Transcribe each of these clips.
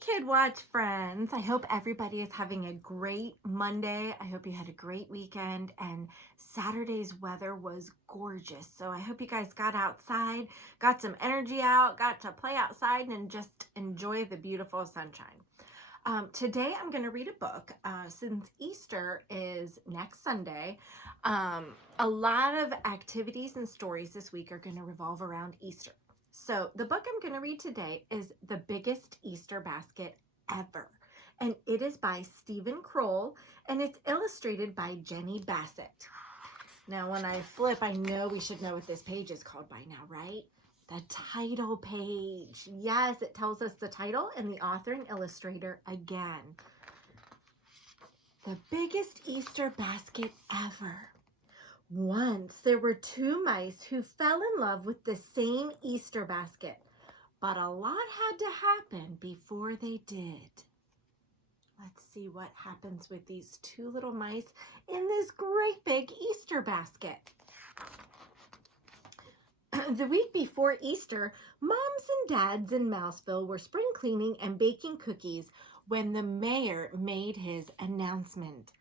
Kid Watch friends. I hope everybody is having a great Monday. I hope you had a great weekend, and Saturday's weather was gorgeous. So I hope you guys got outside, got some energy out, got to play outside and just enjoy the beautiful sunshine. Today I'm going to read a book. Since Easter is next Sunday, a lot of activities and stories this week are going to revolve around Easter. So the book I'm going to read today is The Biggest Easter Basket Ever. And it is by Stephen Kroll, and it's illustrated by Jenny Bassett. Now, when I flip, I know we should know what this page is called by now, right? The title page. Yes, it tells us the title and the author and illustrator again. The biggest Easter basket ever. Once there were two mice who fell in love with the same Easter basket, but a lot had to happen before they did. Let's see what happens with these two little mice in this great big Easter basket. The week before Easter, moms and dads in Mouseville were spring cleaning and baking cookies when the mayor made his announcement.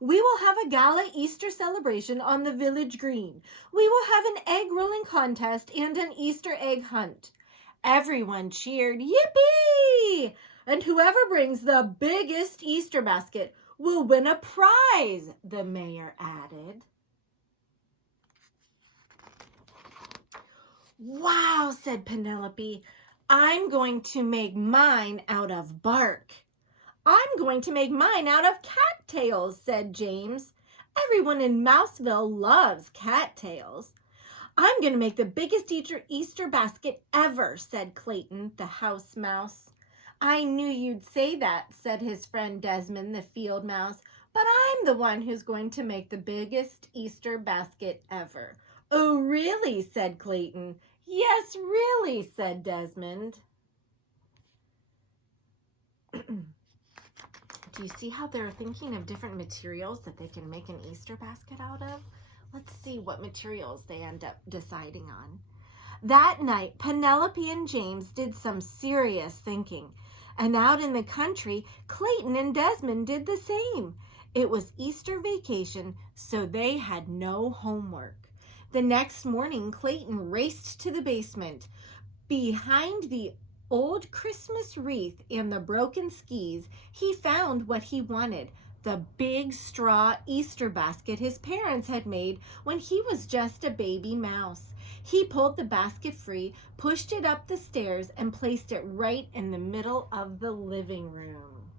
We will have a gala Easter celebration on the village green. We will have an egg rolling contest and an Easter egg hunt. Everyone cheered, yippee! And whoever brings the biggest Easter basket will win a prize, the mayor added. Wow, said Penelope. I'm going to make mine out of bark. I'm going to make mine out of cattails, said James. Everyone in Mouseville loves cattails. I'm going to make the biggest Easter basket ever, said Clayton, the house mouse. I knew you'd say that, said his friend Desmond, the field mouse, but I'm the one who's going to make the biggest Easter basket ever. Oh, really, said Clayton. Yes, really, said Desmond. Do you see how they're thinking of different materials that they can make an Easter basket out of? Let's see what materials they end up deciding on. That night, Penelope and James did some serious thinking. And out in the country, Clayton and Desmond did the same. It was Easter vacation, so they had no homework. The next morning, Clayton raced to the basement. Behind the old Christmas wreath and the broken skis, he found what he wanted, the big straw Easter basket his parents had made when he was just a baby mouse. He pulled the basket free, pushed it up the stairs, and placed it right in the middle of the living room.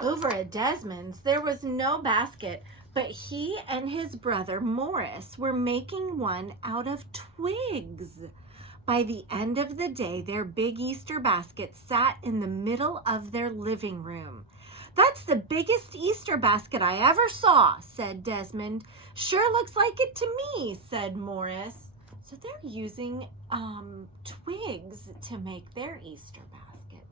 Over at Desmond's, there was no basket, but he and his brother Morris were making one out of twigs. By the end of the day, their big Easter basket sat in the middle of their living room. That's the biggest Easter basket I ever saw, said Desmond. Sure looks like it to me, said Morris. So they're using twigs to make their Easter basket.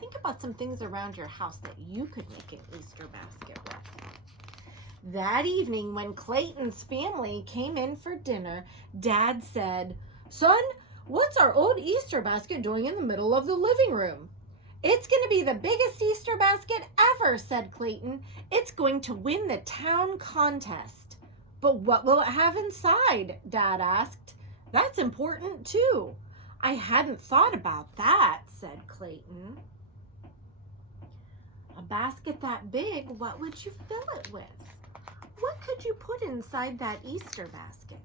Think about some things around your house that you could make an Easter basket with. That evening, when Clayton's family came in for dinner, Dad said, Son, what's our old Easter basket doing in the middle of the living room? It's going to be the biggest Easter basket ever, said Clayton. It's going to win the town contest. But what will it have inside? Dad asked. That's important too. I hadn't thought about that, said Clayton. A basket that big, what would you fill it with? What could you put inside that Easter basket?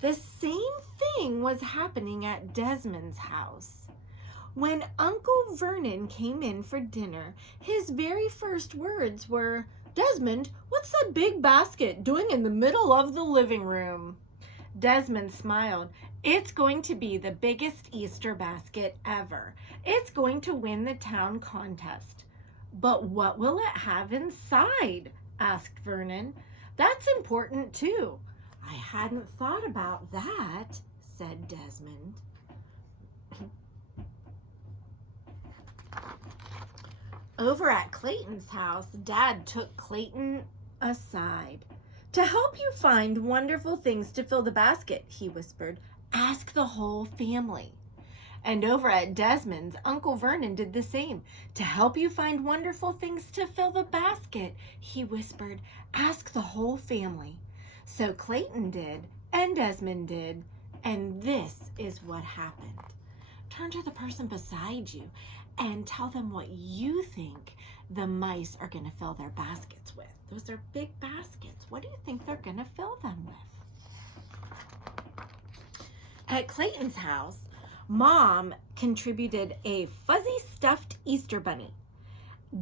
The same thing was happening at Desmond's house. When Uncle Vernon came in for dinner, his very first words were, Desmond, what's that big basket doing in the middle of the living room? Desmond smiled. It's going to be the biggest Easter basket ever. It's going to win the town contest. But what will it have inside? Asked Vernon. That's important too. I hadn't thought about that, said Desmond. Over at Clayton's house, Dad took Clayton aside. To help you find wonderful things to fill the basket, he whispered, ask the whole family. And over at Desmond's, Uncle Vernon did the same. To help you find wonderful things to fill the basket, he whispered, ask the whole family. So Clayton did, and Desmond did, and this is what happened. Turn to the person beside you and tell them what you think the mice are going to fill their baskets with. Those are big baskets. What do you think they're going to fill them with? At Clayton's house, Mom contributed a fuzzy stuffed Easter bunny.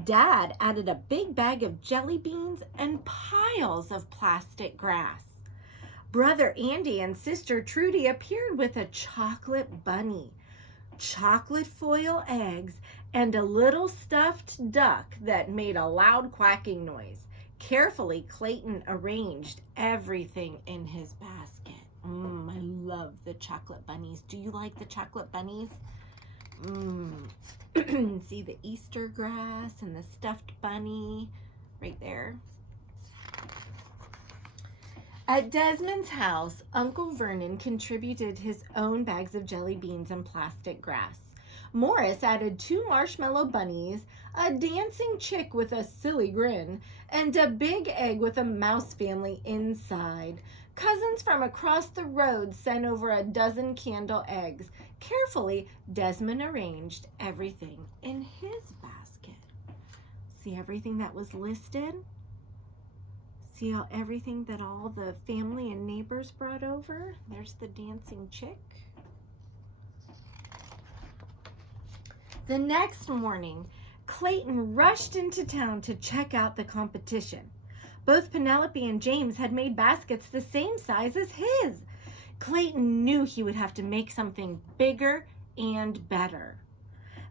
Dad added a big bag of jelly beans and piles of plastic grass. Brother Andy and sister Trudy appeared with a chocolate bunny, chocolate foil eggs, and a little stuffed duck that made a loud quacking noise. Carefully, Clayton arranged everything in his basket. I love the chocolate bunnies. Do you like the chocolate bunnies? See the Easter grass and the stuffed bunny right there. At Desmond's house, Uncle Vernon contributed his own bags of jelly beans and plastic grass. Morris added 2 marshmallow bunnies, a dancing chick with a silly grin, and a big egg with a mouse family inside. Cousins from across the road sent over a dozen candle eggs. Carefully, Desmond arranged everything in his basket. See everything that was listed? See everything that all the family and neighbors brought over? There's the dancing chick. The next morning, Clayton rushed into town to check out the competition. Both Penelope and James had made baskets the same size as his. Clayton knew he would have to make something bigger and better.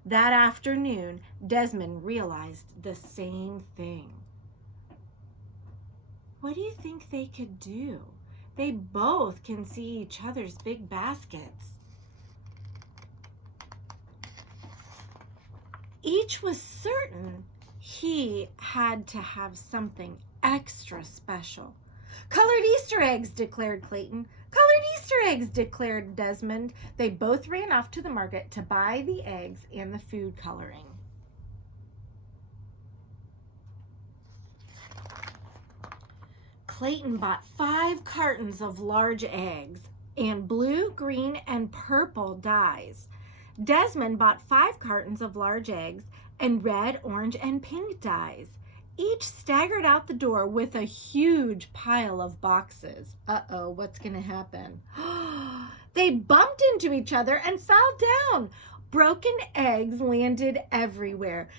That afternoon, Desmond realized the same thing. What do you think they could do? They both can see each other's big baskets. Each was certain he had to have something extra special. Colored Easter eggs, declared Clayton. Colored Easter eggs, declared Desmond. They both ran off to the market to buy the eggs and the food coloring. Clayton bought 5 cartons of large eggs and blue, green, and purple dyes. Desmond bought 5 cartons of large eggs and red, orange, and pink dyes. Each staggered out the door with a huge pile of boxes. Uh-oh, what's going to happen? They bumped into each other and fell down. Broken eggs landed everywhere.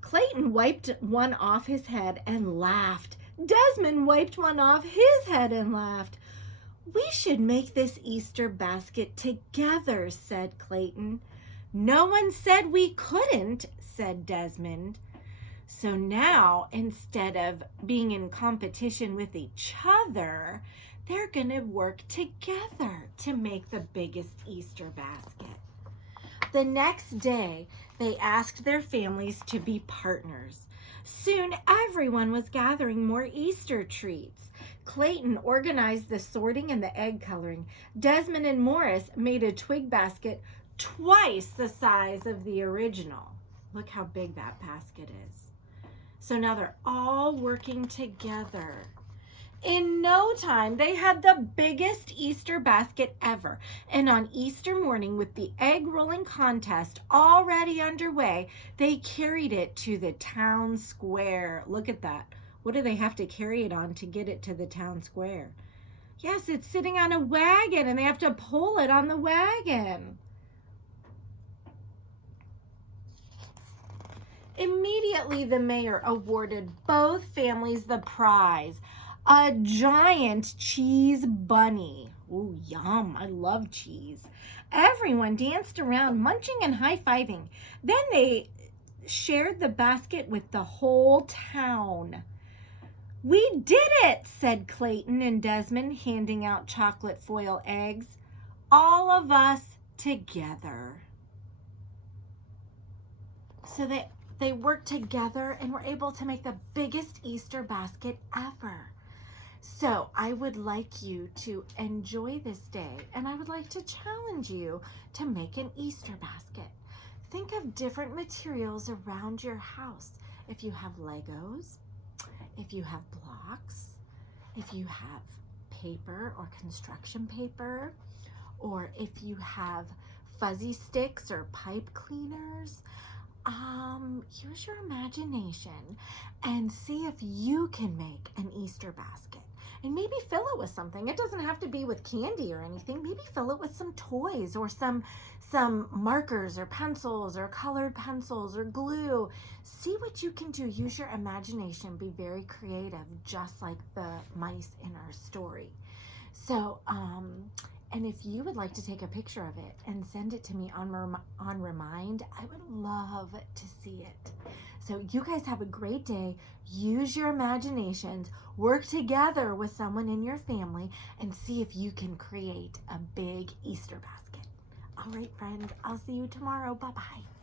Clayton wiped one off his head and laughed. Desmond wiped one off his head and laughed. We should make this Easter basket together, said Clayton. No one said we couldn't, said Desmond. So now, instead of being in competition with each other, they're going to work together to make the biggest Easter basket. The next day, they asked their families to be partners. Soon, everyone was gathering more Easter treats. Clayton organized the sorting and the egg coloring. Desmond and Morris made a twig basket twice the size of the original. Look how big that basket is. So now they're all working together. In no time, they had the biggest Easter basket ever. And on Easter morning, with the egg rolling contest already underway, they carried it to the town square. Look at that. What do they have to carry it on to get it to the town square? Yes, it's sitting on a wagon, and they have to pull it on the wagon. Immediately, the mayor awarded both families the prize, a giant cheese bunny. Ooh, yum, I love cheese. Everyone danced around, munching and high-fiving. Then they shared the basket with the whole town. We did it, said Clayton and Desmond, handing out chocolate foil eggs. All of us together. So they worked together and were able to make the biggest Easter basket ever. So I would like you to enjoy this day, and I would like to challenge you to make an Easter basket. Think of different materials around your house. If you have Legos, if you have blocks, if you have paper or construction paper, or if you have fuzzy sticks or pipe cleaners, use your imagination and see if you can make an Easter basket. And maybe fill it with something. It doesn't have to be with candy or anything. Maybe fill it with some toys or some markers or pencils or colored pencils or glue. See what you can do. Use your imagination. Be very creative, just like the mice in our story. So, and if you would like to take a picture of it and send it to me on Remind, I would love to see it. So you guys have a great day. Use your imaginations. Work together with someone in your family and see if you can create a big Easter basket. All right, friends, I'll see you tomorrow. Bye-bye.